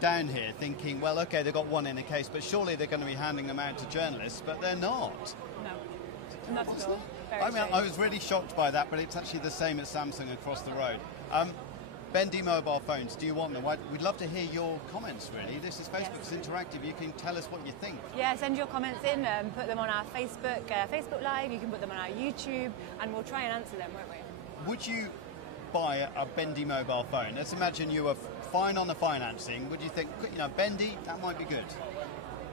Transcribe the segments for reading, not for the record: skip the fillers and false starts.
down here thinking, well, okay, they've got one in a case, but surely they're going to be handing them out to journalists, but they're not. No, not at all. I mean, I was really shocked by that, but it's actually the same at Samsung across the road. Bendy mobile phones, do you want them? We'd love to hear your comments, really. This is Facebook, it's interactive. You can tell us what you think. Yeah, send your comments in, put them on our Facebook Live, you can put them on our YouTube, and we'll try and answer them, won't we? Would you buy a bendy mobile phone? Let's imagine you were fine on the financing. Would you think, bendy, that might be good?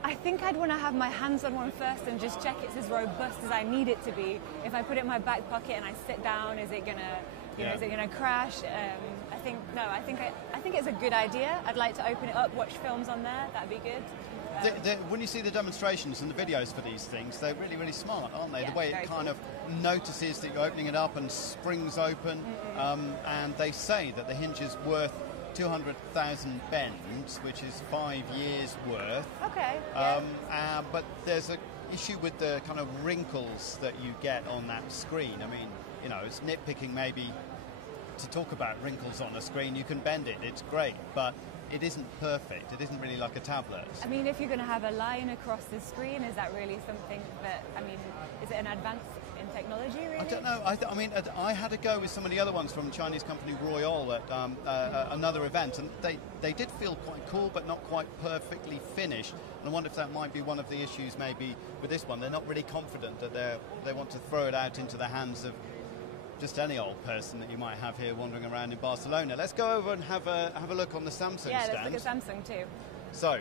I think I'd want to have my hands on one first and just check it's as robust as I need it to be. If I put it in my back pocket and I sit down, is it gonna, is it gonna crash? I think it's a good idea. I'd like to open it up, watch films on there. That'd be good. When you see the demonstrations and the videos for these things, they're really, really smart, aren't they? Yeah, the way it kind of notices that you're opening it up and springs open. And they say that the hinge is worth 200,000 bends, which is 5 years worth. Okay. But there's an issue with the kind of wrinkles that you get on that screen. I mean, it's nitpicking maybe to talk about wrinkles on a screen. You can bend it, it's great, but it isn't perfect. It isn't really like a tablet. I mean, if you're going to have a line across the screen, is that really something that, is it an advance in technology, really? I don't know. I had a go with some of the other ones from the Chinese company Royole at another event, and they did feel quite cool, but not quite perfectly finished. And I wonder if that might be one of the issues maybe with this one. They're not really confident that they want to throw it out into the hands of just any old person that you might have here wandering around in Barcelona. Let's go over and have a look on the Samsung stand. Yeah, let's look at Samsung too. So,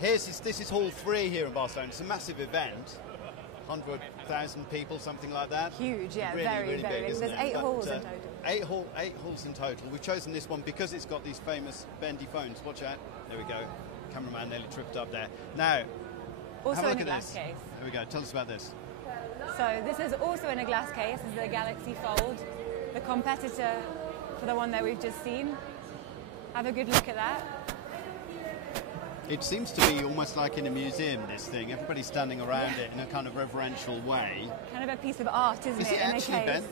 this is Hall 3 here in Barcelona. It's a massive event. 100,000 people, something like that. Huge, yeah, really, very, really very big. big. There's 8 halls in total. 8 halls in total. We've chosen this one because it's got these famous bendy phones. Watch out. There we go. Cameraman nearly tripped up there. Now, also have a look in a at glass this. case. There we go. Tell us about this. So this is also in a glass case. This is the Galaxy Fold, the competitor for the one that we've just seen. Have a good look at that. It seems to be almost like in a museum, this thing. Everybody's standing around it in a kind of reverential way. Kind of a piece of art, isn't it, in a case? Bent?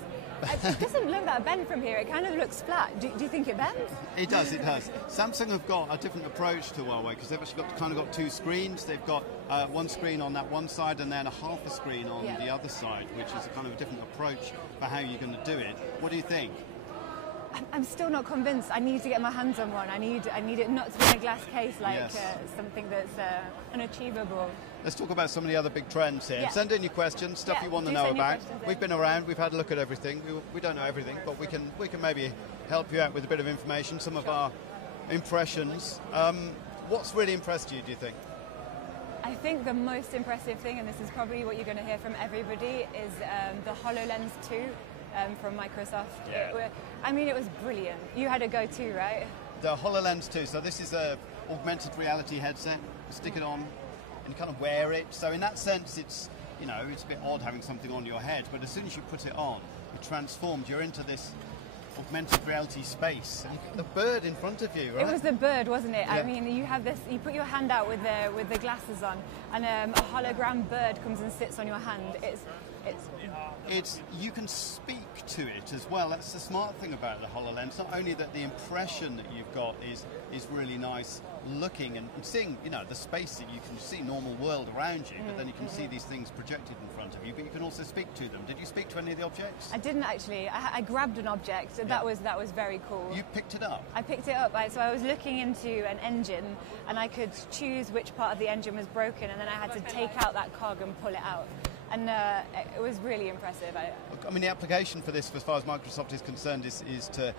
It doesn't look that bent from here. It kind of looks flat. Do you think it bends? It does, it does. Samsung have got a different approach to Huawei because they've actually got 2 screens. They've got one screen on that one side and then a half a screen on the other side, which is a kind of a different approach for how you're going to do it. What do you think? I'm still not convinced. I need to get my hands on one. I need it not to be in a glass case like something that's unachievable. Let's talk about some of the other big trends here. Yeah. Send in your questions, stuff you want to know about. We've been around, we've had a look at everything. We don't know everything, but we can maybe help you out with a bit of information, some of our impressions. What's really impressed you, do you think? I think the most impressive thing, and this is probably what you're going to hear from everybody, is the HoloLens 2 from Microsoft. Yeah. It was brilliant. You had a go too, right? The HoloLens 2, so this is a augmented reality headset. You stick it on and kind of wear it. So in that sense, it's a bit odd having something on your head, but as soon as you put it on, it transforms. You're into this augmented reality space. And the bird in front of you, right? It was the bird, wasn't it? Yeah. You have this. You put your hand out with the glasses on, and a hologram bird comes and sits on your hand. You can speak to it as well. That's the smart thing about the HoloLens. Not only that the impression that you've got is really nice looking and seeing, the space that you can see, normal world around you, but then you can see these things projected in front of you, but you can also speak to them. Did you speak to any of the objects? I didn't actually. I grabbed an object, and that was very cool. You picked it up? I picked it up. So I was looking into an engine, and I could choose which part of the engine was broken, and then I had to take out that cog and pull it out. And it was really impressive. The application for this, as far as Microsoft is concerned, is to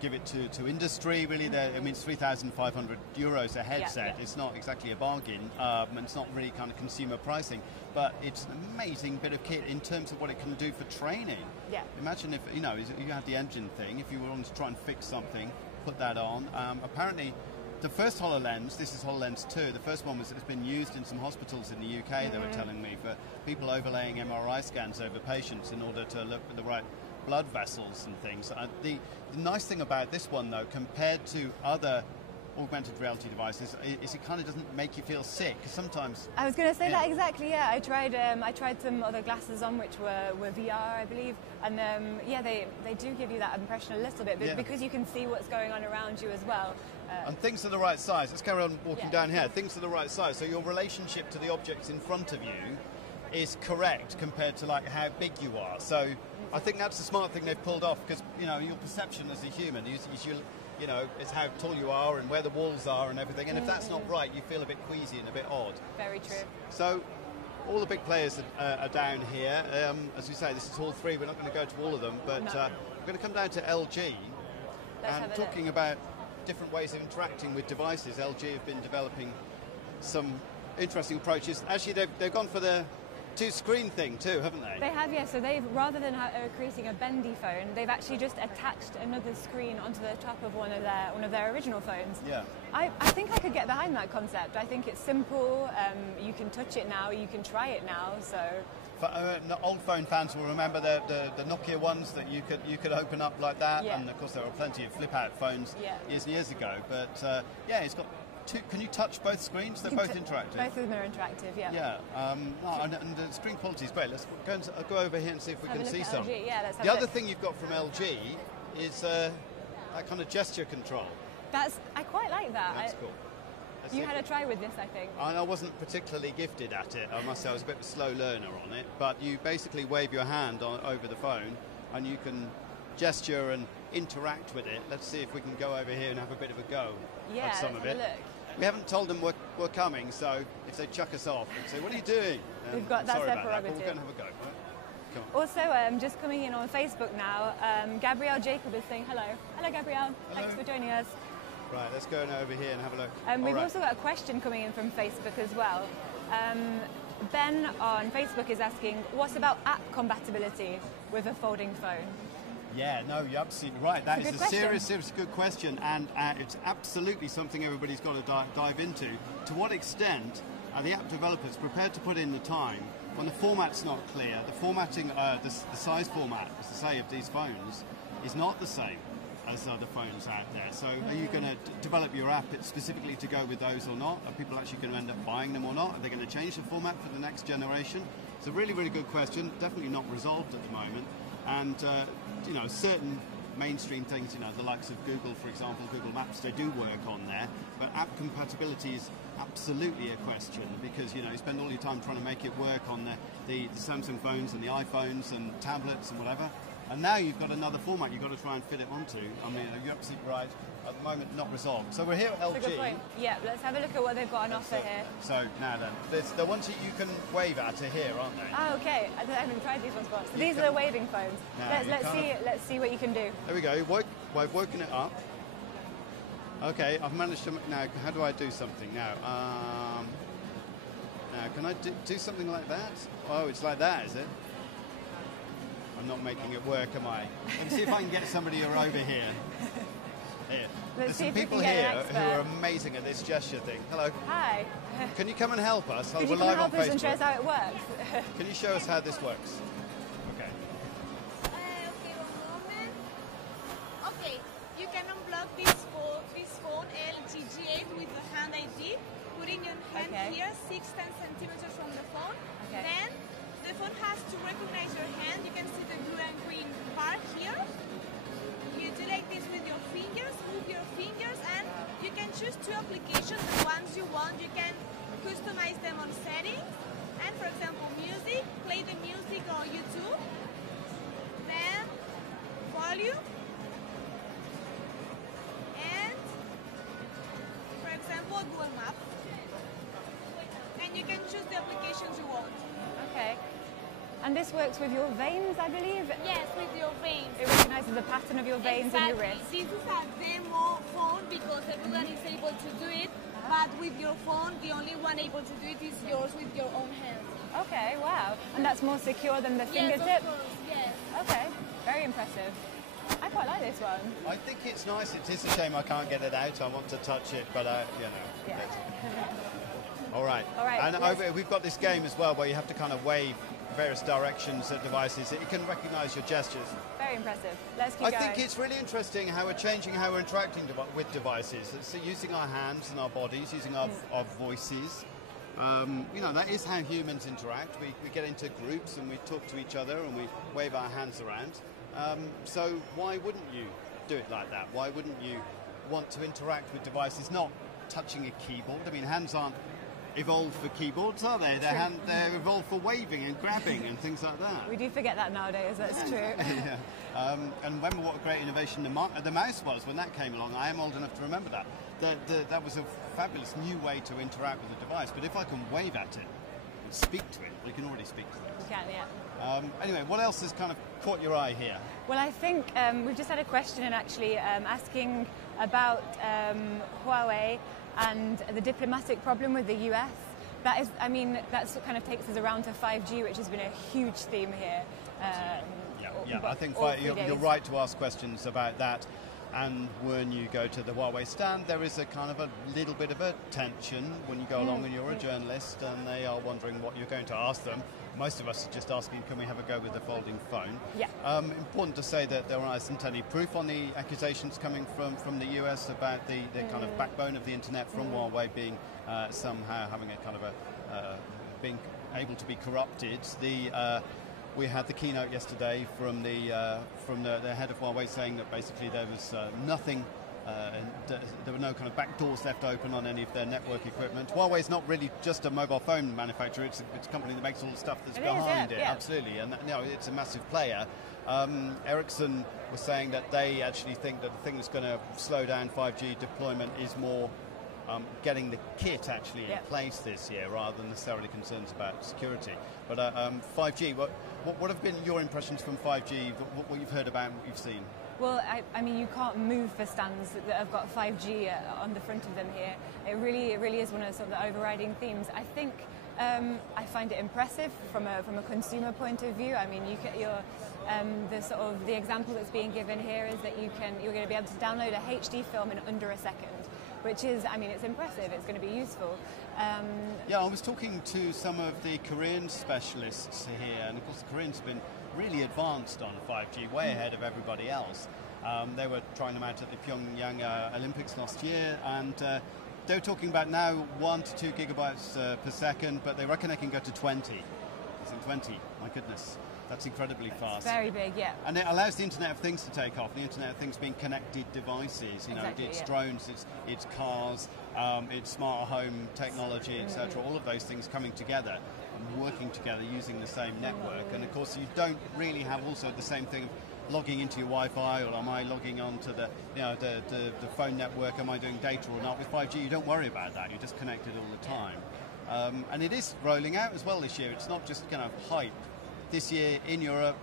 give it to industry, really. It's €3,500 a headset. Yeah. It's not exactly a bargain, and it's not really kind of consumer pricing, but it's an amazing bit of kit in terms of what it can do for training. Yeah. Imagine if, you had the engine thing, if you were on to try and fix something, put that on. Apparently, the first HoloLens, this is HoloLens 2, the first one has been used in some hospitals in the UK, they were telling me, for people overlaying MRI scans over patients in order to look at the right blood vessels and things. The nice thing about this one, though, compared to other augmented reality devices is it kind of doesn't make you feel sick, because sometimes... I was going to say that exactly, yeah. I tried some other glasses on which were VR, I believe, and yeah, they do give you that impression a little bit, but because you can see what's going on around you as well. And things are the right size. Let's carry on walking down here. Things are the right size, so your relationship to the objects in front of you is correct compared to like how big you are. So I think that's the smart thing they've pulled off, because your perception as a human is it's how tall you are and where the walls are and everything. And if that's not right, you feel a bit queasy and a bit odd. Very true. So all the big players are down here. As we say, this is hall 3. We're not going to go to all of them, but we're going to come down to LG and talking about different ways of interacting with devices. LG have been developing some interesting approaches. Actually, they've gone for the two-screen thing too, haven't they? They have, yeah. So they've, rather than creating a bendy phone, they've actually just attached another screen onto the top of one of their original phones. Yeah. I think I could get behind that concept. I think it's simple. You can touch it now. You can try it now. So. Old phone fans will remember the Nokia ones that you could open up like that, and of course there were plenty of flip-out phones years and years ago. But yeah, it's got. Can you touch both screens? They're both interactive. Both of them are interactive, yeah. Yeah, and the screen quality is great. Let's go over here and see if we can see some. LG. Yeah, let's have the other thing you've got from LG is that kind of gesture control. I quite like that. That's cool. You had a try with this, I think. I wasn't particularly gifted at it, I must say. I was a bit of a slow learner on it. But you basically wave your hand over the phone, and you can gesture and interact with it. Let's see if we can go over here and have a bit of a go at some of it. Look. We haven't told them we're coming, so if they chuck us off and say, "What are you doing?" We've got that's their prerogative. We're going to have a go. Right? Come on. Also, just coming in on Facebook now, Gabrielle Jacob is saying hello. Hello, Gabrielle. Hello. Thanks for joining us. Right, let's go over here and have a look. We've also got a question coming in from Facebook as well. Ben on Facebook is asking, what about app compatibility with a folding phone? Yeah, no, you're absolutely right. That is a serious good question, and it's absolutely something everybody's got to dive into. To what extent are the app developers prepared to put in the time when the format's not clear? The formatting, the size format, as I say, of these phones is not the same as other phones out there. So are you going to develop your app specifically to go with those or not? Are people actually going to end up buying them or not? Are they going to change the format for the next generation? It's a really, really good question. Definitely not resolved at the moment. And certain mainstream things, the likes of Google, for example, Google Maps, they do work on there. But app compatibility is absolutely a question, because you spend all your time trying to make it work on the Samsung phones and the iPhones and tablets and whatever. And now you've got another format you've got to try and fit it onto. I mean, you're absolutely right. At the moment, not resolved. So we're here at LG. That's a good point. Yeah, let's have a look at what they've got on offer here. So now then, the ones that you can wave at are here, aren't they? Oh, okay. I haven't tried these ones before. So these are the waving phones. Let's see what you can do. There we go. I've woken it up. Okay, I've managed to. Now, how do I do something now? Now, can I do something like that? Oh, it's like that, is it? I'm not making it work, am I? Let me see if I can get somebody over here. Here. There's some people here who are amazing at this gesture thing. Hello. Hi. Can you come and help us? Could you come and help us and show us how it works? Can you show us how this works? Okay. Okay, one moment. Okay, you can unblock this phone LG G8 with the hand ID, putting your hand here, 6-10 centimeters from the phone. Okay. Then the phone has to recognize your hand. You can see the blue and green bar here. You do like this with your fingers, move your fingers, and you can choose 2 applications, the ones you want. You can customize them on settings, and for example, music, play the music on YouTube, then volume, and for example, Google Maps. And you can choose the applications you want. Okay. And this works with your veins, I believe? Yes, with your veins. It recognizes the pattern of your veins and your wrist. This is a demo phone because everyone is able to do it, but with your phone, the only one able to do it is yours with your own hands. Okay, wow. And that's more secure than the fingertip? Yes, of course, yes. Okay, very impressive. I quite like this one. I think it's nice. It is a shame I can't get it out. I want to touch it, but Yeah. All right. And we've got this game as well where you have to kind of wave various directions at devices. It can recognise your gestures. Very impressive. Let's keep going. I think it's really interesting how we're changing how we're interacting with devices. So using our hands and our bodies, using our voices. That is how humans interact. We get into groups and we talk to each other and we wave our hands around. So why wouldn't you do it like that? Why wouldn't you want to interact with devices, not touching a keyboard? I mean, hands aren't evolved for keyboards, are they? They're evolved for waving and grabbing and things like that. We do forget that nowadays, that's true. Yeah. And remember what a great innovation the mouse was when that came along. I am old enough to remember that. That was a fabulous new way to interact with the device. But if I can wave at it and speak to it, we can already speak to it. You can, yeah. Anyway, what else has kind of caught your eye here? Well, I think we've just had a question actually asking about Huawei and the diplomatic problem with the US. That kind of takes us around to 5G, which has been a huge theme here. I think you're right to ask questions about that. And when you go to the Huawei stand, there is a kind of a little bit of a tension when you go along and you're a journalist and they are wondering what you're going to ask them. Most of us are just asking, can we have a go with the folding phone? Yeah. Important to say that there isn't any proof on the accusations coming from the US about the kind of backbone of the internet from Huawei being somehow having a kind of being able to be corrupted. We had the keynote yesterday from the head of Huawei saying that basically there was nothing, there were no kind of back doors left open on any of their network equipment. Huawei's not really just a mobile phone manufacturer; it's a company that makes all the stuff that's behind it. Yeah. Absolutely, and it's a massive player. Ericsson was saying that they actually think that the thing that's going to slow down 5G deployment is more getting the kit actually in place this year rather than necessarily concerns about security. But 5G, what have been your impressions from 5G, what you've heard about and what you've seen? Well, I mean, you can't move for stands that have got 5G on the front of them here. It really is one of the overriding themes. I think I find it impressive from a consumer point of view. I mean, the example that's being given here is that you're going to be able to download a HD film in under a second, which is, I mean, it's impressive. It's going to be useful. I was talking to some of the Korean specialists here, and of course the Koreans have been really advanced on 5G, way ahead of everybody else. They were trying them out at the Pyongyang Olympics last year, and they were talking about now 1 to 2 gigabytes per second, but they reckon they can go to 20. It's in 20, my goodness. That's incredibly fast. Very big, yeah. And it allows the Internet of Things to take off. The Internet of Things being connected devices. It's drones, it's cars, it's smart home technology, etc. All of those things coming together and working together using the same network. And of course, you don't really have also the same thing of logging into your Wi-Fi, or am I logging on to the phone network? Am I doing data or not? With 5G, you don't worry about that. You're just connected all the time. And it is rolling out as well this year. It's not just kind of hype. This year in Europe,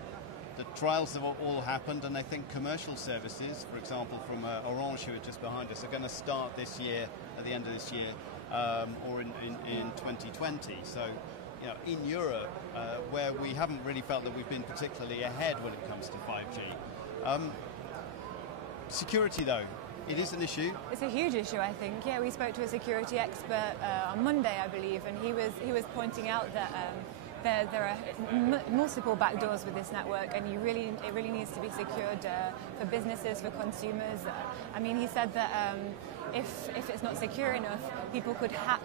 the trials have all happened, and I think commercial services, for example, from Orange, who are just behind us, are going to start this year, at the end of this year, or in 2020. So, in Europe, where we haven't really felt that we've been particularly ahead when it comes to 5G. Security, though, it is an issue. It's a huge issue, I think. Yeah, we spoke to a security expert on Monday, I believe, and he was pointing out that there are multiple backdoors with this network, and it really needs to be secured for businesses, for consumers. I mean, he said that if it's not secure enough, people could hack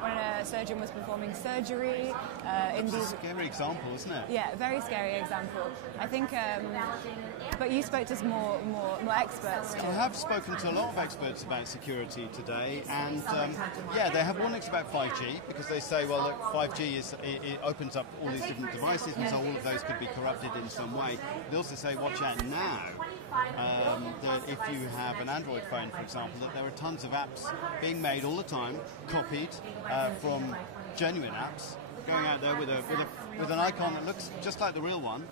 when a surgeon was performing surgery. It's a scary example, isn't it? Yeah, very scary example. I think, but you spoke to more experts too. I have spoken to a lot of experts about security today, and they have warnings about 5G, because they say, well, look, 5G it opens up all these different devices, and so all of those could be corrupted in some way. They also say, watch out now, that if you have an Android phone, for example, that there are tons of apps being made all the time, copied from genuine apps, going out there with an icon that looks just like the real one,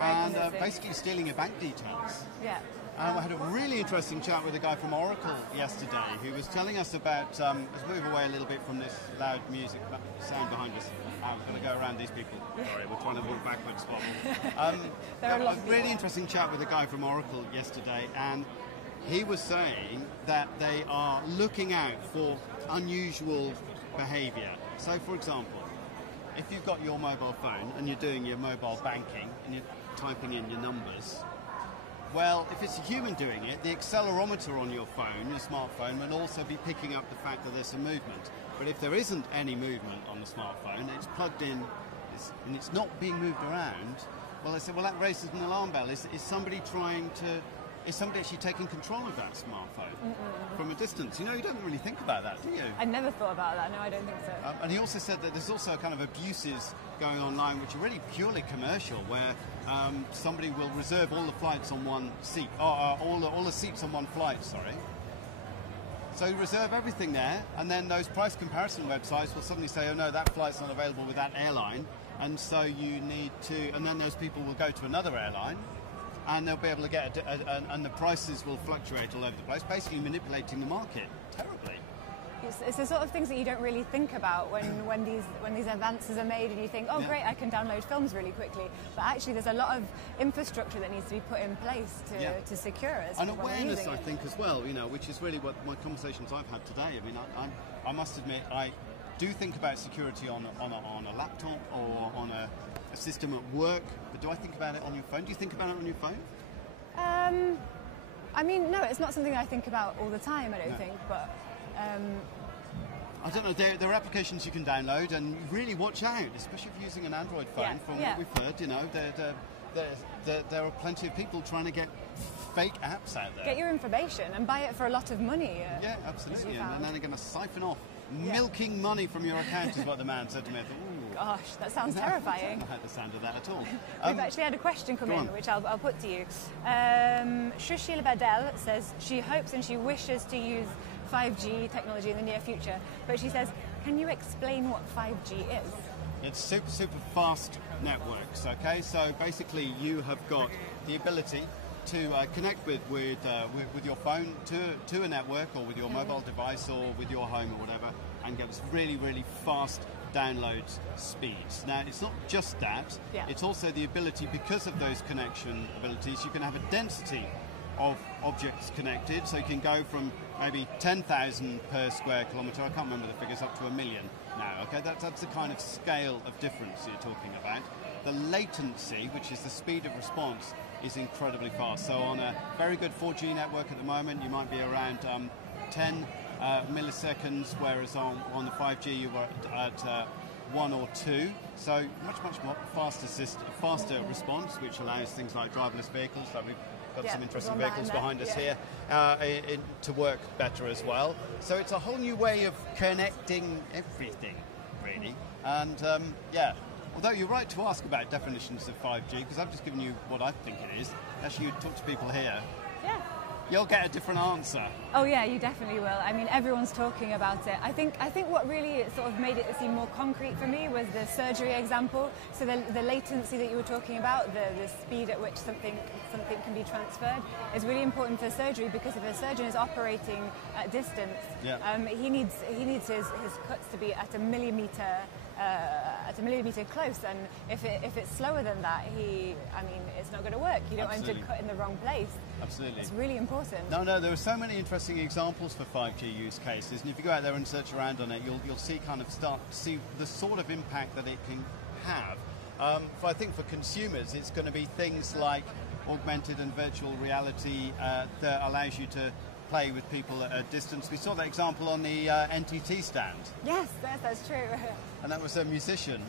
and basically stealing your bank details. Yeah. I had a really interesting chat with a guy from Oracle yesterday who was telling us about, let's move away a little bit from this loud music sound behind us. I'm going to go around these people. Sorry, we're trying to walk backwards. A really interesting chat with a guy from Oracle yesterday, and he was saying that they are looking out for unusual behaviour. So, for example, if you've got your mobile phone and you're doing your mobile banking and you're typing in your numbers, well, if it's a human doing it, the accelerometer on your phone, your smartphone, will also be picking up the fact that there's some movement. But if there isn't any movement on the smartphone, it's plugged in, and it's not being moved around, well, I said, well, that raises an alarm bell. Is somebody actually taking control of that smartphone from a distance? You don't really think about that, do you? I never thought about that. No, I don't think so. And he also said that there's also kind of abuses going online, which are really purely commercial, where somebody will reserve all the flights on one seat, or all the seats on one flight, sorry. So you reserve everything there, and then those price comparison websites will suddenly say, oh no, that flight's not available with that airline, and so you need to, and then those people will go to another airline, and they'll be able to get, and the prices will fluctuate all over the place, basically manipulating the market terribly. It's the sort of things that you don't really think about when these advances are made, and you think, oh great, I can download films really quickly. But actually, there's a lot of infrastructure that needs to be put in place to secure us. And awareness, I think, as well. Which is really what my conversations I've had today. I mean, I must admit, I do think about security on a laptop or on a system at work. But do I think about it on your phone? Do you think about it on your phone? I mean, no, it's not something I think about all the time. I don't think, but. I don't know, there are applications you can download, and really watch out, especially if you're using an Android phone. From what we've heard, there are plenty of people trying to get fake apps out there. Get your information and buy it for a lot of money. Yeah, absolutely. And then they're going to siphon off. Milking money from your account is what the man said to me. I thought, ooh. Gosh, that sounds terrifying. I don't like the sound of that at all. We've actually had a question come in, which I'll put to you. Shushil Badel says she hopes and she wishes to use 5G technology in the near future, but she says, can you explain what 5G is? It's super fast networks, okay? So basically you have got the ability to connect with your phone to a network, or with your mobile device, or with your home or whatever, and get this really fast download speeds. Now, it's not just that, it's also the ability, because of those connection abilities, you can have a density of objects connected, so you can go from maybe 10,000 per square kilometre, I can't remember the figures, up to 1 million now, okay? That's the kind of scale of difference you're talking about. The latency, which is the speed of response, is incredibly fast. So on a very good 4G network at the moment, you might be around 10 milliseconds, whereas on the 5G you were at 1 or 2. So much more faster response, which allows things like driverless vehicles, like we've got some interesting vehicles behind us here, to work better as well. So it's a whole new way of connecting everything, really. And although you're right to ask about definitions of 5G, because I've just given you what I think it is. Actually, you talk to people here, you'll get a different answer. Oh yeah, you definitely will. I mean, everyone's talking about it. I think what really sort of made it seem more concrete for me was the surgery example. So the latency that you were talking about, the speed at which something can be transferred, is really important for surgery, because if a surgeon is operating at distance, he needs his cuts to be at a millimetre close, and if it's slower than that, it's not going to work. You don't want him to cut in the wrong place. Absolutely. It's really important. No, there are so many interesting examples for 5G use cases, and if you go out there and search around on it, you'll start to see the sort of impact that it can have. I think for consumers, it's going to be things like augmented and virtual reality that allows you to play with people at a distance. We saw that example on the NTT stand. Yes, that's true. And that was a musician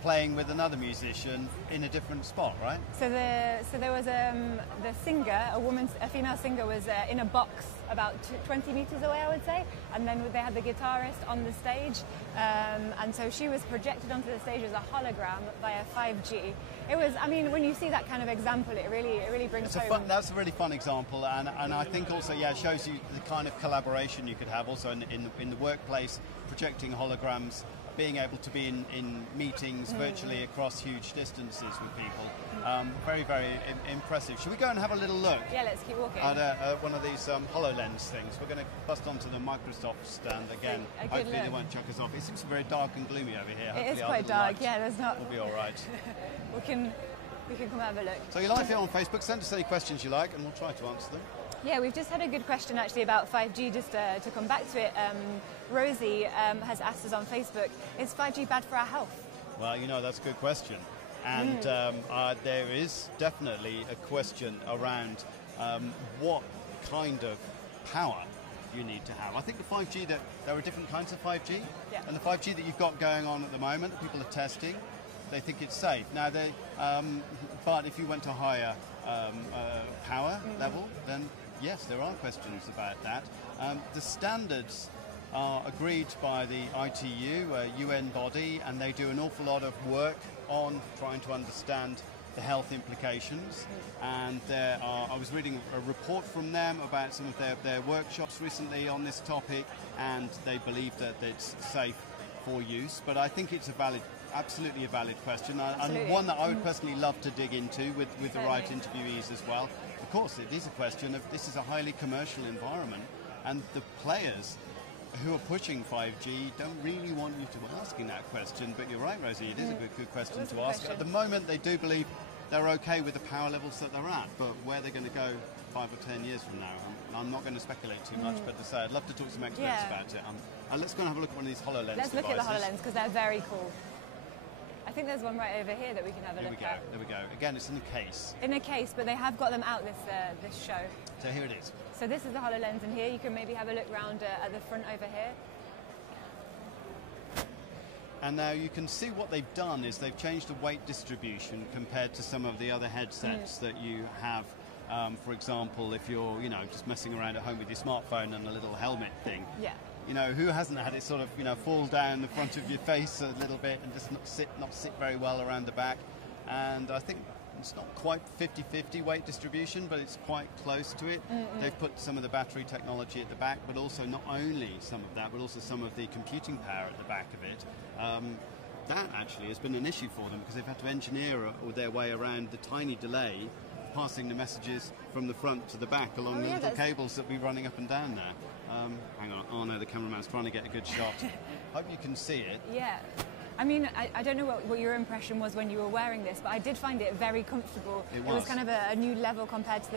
playing with another musician in a different spot, right? So there was the singer, a female singer, was in a box about 20 meters away, I would say, and then they had the guitarist on the stage, and so she was projected onto the stage as a hologram via 5G. It was, when you see that kind of example, it really brings home. That's a really fun example, and I think also, it shows you the kind of collaboration you could have also in the workplace, projecting holograms, being able to be in meetings virtually across huge distances with people. Very impressive. Should we go and have a little look? Yeah, let's keep walking. At one of these HoloLens things. We're going to bust onto the Microsoft stand again. Hopefully they won't chuck us off. It seems very dark and gloomy over here. It is quite dark, there's not... We'll be all right. We can come have a look. So you're live here on Facebook. Send us any questions you like and we'll try to answer them. Yeah, we've just had a good question actually about 5G, just to come back to it. Rosie has asked us on Facebook, is 5G bad for our health? Well, that's a good question. And there is definitely a question around what kind of power you need to have. I think the 5G, that there are different kinds of 5G. Yeah. And the 5G that you've got going on at the moment, that people are testing, they think it's safe. Now, but if you went to higher power level, then yes, there are questions about that. The standards are agreed by the ITU, a UN body, and they do an awful lot of work on trying to understand the health implications. And I was reading a report from them about some of their workshops recently on this topic, and they believe that it's safe for use. But I think it's absolutely a valid question, and one that I would personally love to dig into with the right interviewees as well. Of course, it is a question of, this is a highly commercial environment, and the players who are pushing 5G don't really want you to be asking that question. But you're right, Rosie, it is a good question to ask. At the moment, they do believe they're okay with the power levels that they're at, but where they're going to go 5 or 10 years from now, I'm not going to speculate too much, but to say I'd love to talk to some experts about it. Let's go and have a look at one of these HoloLens Let's look devices. at the HoloLens, because they're very cool. I think there's one right over here that we can have a look at. There we go. Again, it's in a case. In a case, but they have got them out this show. So here it is. So this is the HoloLens in here. You can maybe have a look round at the front over here. And now you can see what they've done is they've changed the weight distribution compared to some of the other headsets that you have. For example, if you're just messing around at home with your smartphone and a little helmet thing. Yeah. Who hasn't had it sort of fall down the front of your face a little bit and just not sit very well around the back. And I think it's not quite 50-50 weight distribution, but it's quite close to it. They've put some of the battery technology at the back, but also not only some of that, but also some of the computing power at the back of it. That actually has been an issue for them because they've had to engineer their way around the tiny delay passing the messages from the front to the back along the little cables that we're running up and down there. Hang on. Oh no, the cameraman's trying to get a good shot. Hope you can see it. Yeah. I mean, I don't know what your impression was when you were wearing this, but I did find it very comfortable. It was kind of a new level compared to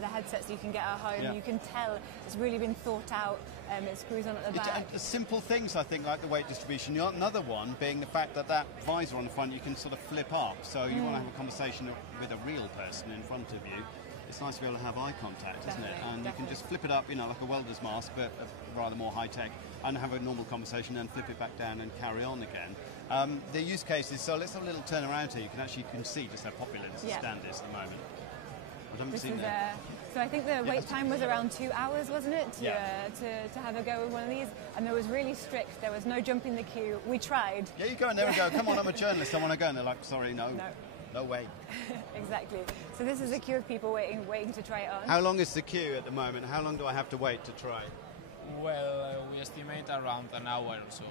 the headsets you can get at home. Yeah. You can tell it's really been thought out. It screws on at the back. Simple things, I think, like the weight distribution. Another one being the fact that visor on the front you can sort of flip up. So you want to have a conversation with a real person in front of you. It's nice to be able to have eye contact, isn't it? And you can just flip it up, like a welder's mask, but rather more high-tech, and have a normal conversation and flip it back down and carry on again. The use cases, so let's have a little turn around here. You can see just how popular this stand is at the moment. I haven't seen that. So I think the wait time was around 2 hours, wasn't it, to have a go with one of these? And there was really strict. There was no jumping the queue. We tried. Yeah, you go and there we go. Come on, I'm a journalist. I want to go. And they're like, sorry, no way. Exactly. So this is a queue of people waiting to try it on. How long is the queue at the moment? How long do I have to wait to try? Well, we estimate around an hour or so.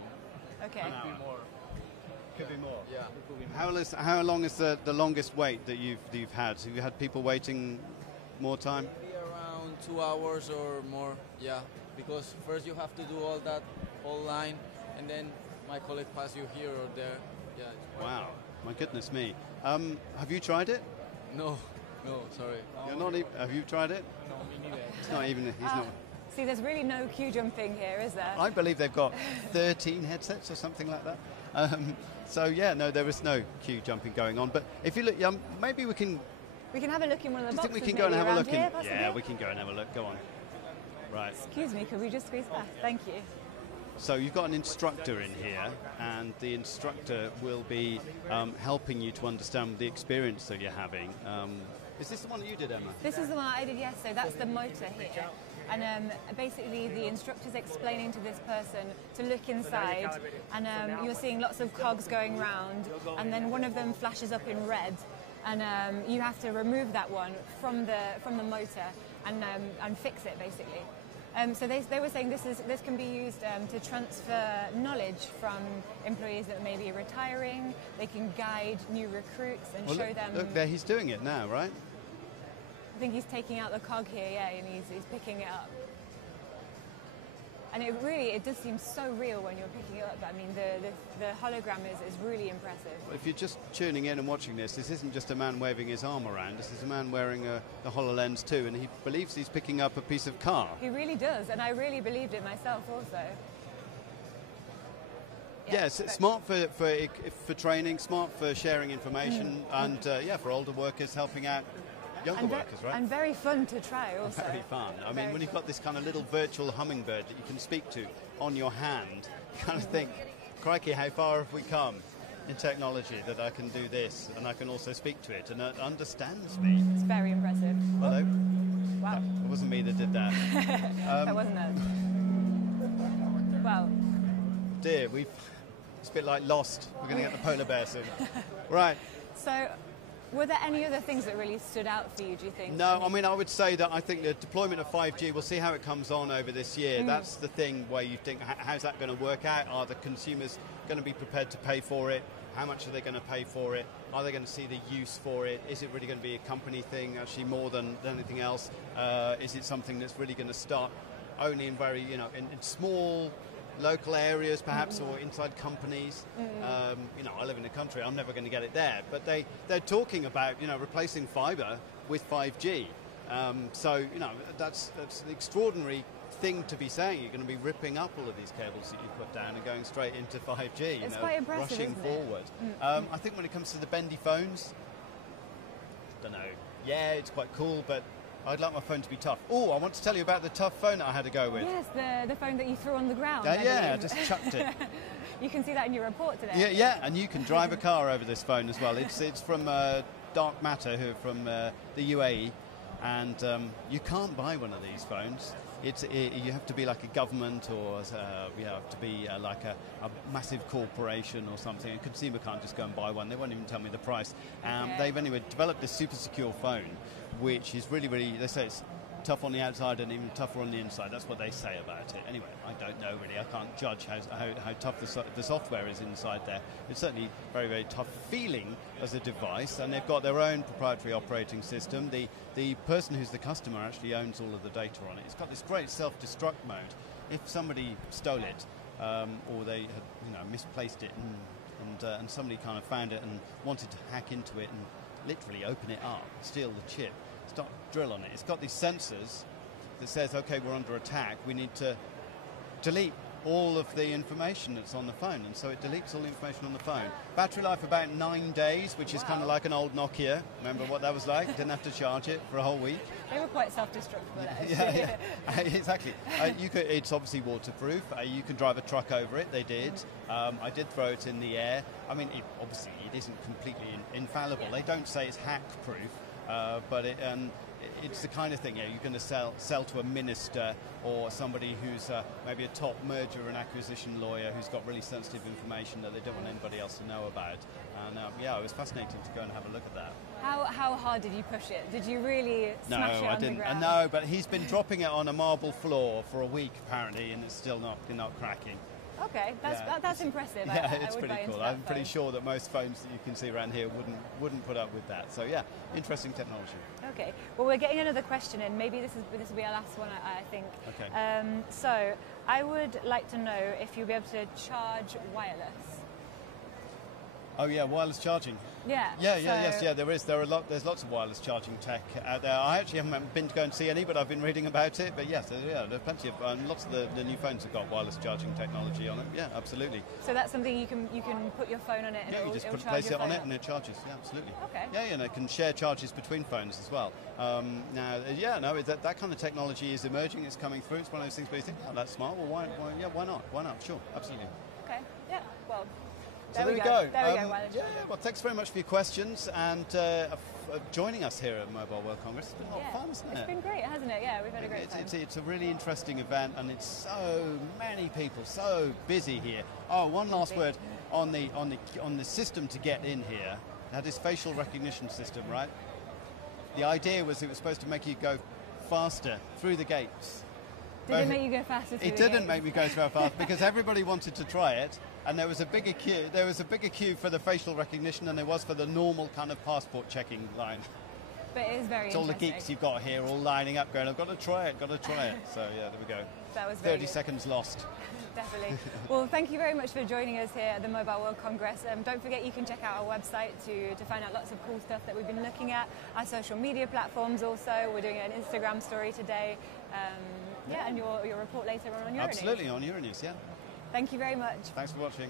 Okay. Could be more. Could be more. Yeah. It could be more. How long is the longest wait that you've had? Have you had people waiting more time? Maybe around 2 hours or more. Yeah. Because first you have to do all that whole line, and then my colleague pass you here or there. Yeah. Wow. My goodness me. Have you tried it? No, sorry. You're not even, have you tried it? No, me neither. It's not even. He's not. See, there's really no queue jumping here, is there? I believe they've got 13 headsets or something like that. So yeah, no, there is no queue jumping going on. But if you look, maybe we can. We can have a look in one of the boxes. Do you think we can go and have a look here, in? Yeah, we can go and have a look. Go on. Right. Excuse me, could we just squeeze past? Thank you. So you've got an instructor in here, and the instructor will be helping you to understand the experience that you're having. Is this the one that you did, Emma? This is the one I did yesterday. That's the motor here. And basically the instructor's explaining to this person to look inside, and you're seeing lots of cogs going round, and then one of them flashes up in red, and you have to remove that one from the motor and fix it, basically. So they were saying this can be used to transfer knowledge from employees that may be retiring. They can guide new recruits and show them. Look there, he's doing it now, right? I think he's taking out the cog here, yeah, and he's picking it up. And it does seem so real when you're picking it up. I mean, the hologram is really impressive. If you're just tuning in and watching this isn't just a man waving his arm around. This is a man wearing the HoloLens too, and he believes he's picking up a piece of car. He really does, and I really believed it myself also. Yes, it's smart for training, smart for sharing information, and for older workers helping out younger workers, right? And very fun to try also. Very fun. I mean, when you've got this kind of little virtual hummingbird that you can speak to on your hand, you kind of think, crikey, how far have we come in technology that I can do this and I can also speak to it and it understands me. It's very impressive. Hello? Wow. It wasn't me that did that. That wasn't it. Well. Dear, it's a bit like Lost. We're going to get the polar bear soon. Right. So, were there any other things that really stood out for you, do you think? No, I mean, I would say that I think the deployment of 5G, we'll see how it comes on over this year. That's the thing where you think, how's that going to work out? Are the consumers going to be prepared to pay for it? How much are they going to pay for it? Are they going to see the use for it? Is it really going to be a company thing, actually more than anything else? Is it something that's really going to start only in very, in small local areas perhaps, or inside companies? I live in the country, I'm never going to get it there, but they're talking about replacing fibre with 5G. That's an extraordinary thing to be saying. You're going to be ripping up all of these cables that you put down and going straight into 5G. It's quite impressive, rushing isn't forward. It? I think when it comes to the bendy phones, I don't know. Yeah, it's quite cool, but I'd like my phone to be tough. Oh, I want to tell you about the tough phone that I had to go with. Yes, the phone that you threw on the ground. I just chucked it. You can see that in your report today. Yeah, and you can drive a car over this phone as well. It's from Dark Matter, who are from the UAE, and you can't buy one of these phones. You have to be like a government, or you have to be like a massive corporation or something. A consumer can't just go and buy one. They won't even tell me the price. They've anyway developed this super secure phone, which is really, really, they say it's tough on the outside and even tougher on the inside. That's what they say about it. Anyway, I don't know really. I can't judge how tough the software is inside there. It's certainly very, very tough feeling as a device, and they've got their own proprietary operating system. The person who's the customer actually owns all of the data on it. It's got this great self-destruct mode. If somebody stole it or they had misplaced it and somebody kind of found it and wanted to hack into it and literally open it up, steal the chip, start drill on it. It's got these sensors that says, okay, we're under attack. We need to delete all of the information that's on the phone, and so it deletes all the information on the phone. Battery life about 9 days, which is kind of like an old Nokia. Remember what that was like? Didn't have to charge it for a whole week. They were quite self-destructive. Yeah, exactly. It's obviously waterproof. You can drive a truck over it. They did. I did throw it in the air. I mean, obviously it isn't completely infallible. They don't say it's hack-proof. But it's the kind of thing you're going to sell to a minister or somebody who's maybe a top merger and acquisition lawyer who's got really sensitive information that they don't want anybody else to know about. And it was fascinating to go and have a look at that. How hard did you push it? Did you really smash it on the ground? No, but he's been dropping it on a marble floor for a week apparently, and it's still not cracking. Okay, that's impressive. Yeah, it's I would pretty cool. I'm pretty sure that most phones that you can see around here wouldn't put up with that. So yeah, interesting technology. Okay, well we're getting another question in. Maybe this will be our last one, I think. Okay. So I would like to know if you'll be able to charge wireless. Oh yeah, wireless charging. Yeah. Yes. There's lots of wireless charging tech out there. I actually haven't been to go and see any, but I've been reading about it. But yes, there's plenty of lots of the new phones have got wireless charging technology on them. Yeah, absolutely. So that's something you can put your phone on it and you just it'll place it on it up. and it charges. Yeah, absolutely. Okay. Yeah, and it can share charges between phones as well. That kind of technology is emerging. It's coming through. It's one of those things where you think, oh, that's smart. Well, why not? Why not? Sure, absolutely. Okay. Yeah. Well. So there we go. There we go. Well, thanks very much for your questions and joining us here at Mobile World Congress. It's been a lot of fun, hasn't it? It's been great, hasn't it? Yeah, we've had a great time. It's a really interesting event, and it's so many people, so busy here. Oh, one last word on the system to get in here. It had this facial recognition system, right? The idea was it was supposed to make you go faster through the gates. Did it make you go faster? It didn't make me go so fast because everybody wanted to try it, and there was a bigger queue. There was a bigger queue for the facial recognition than there was for the normal kind of passport checking line. But it is very it's all the geeks you've got here all lining up going, I've got to try it. So yeah, there we go. That was 30 seconds lost. Definitely. Well, thank you very much for joining us here at the Mobile World Congress. Don't forget you can check out our website to find out lots of cool stuff that we've been looking at. Our social media platforms also. We're doing an Instagram story today. And your report later on Euronews. Absolutely, on Euronews, yeah. Thank you very much. Thanks for watching.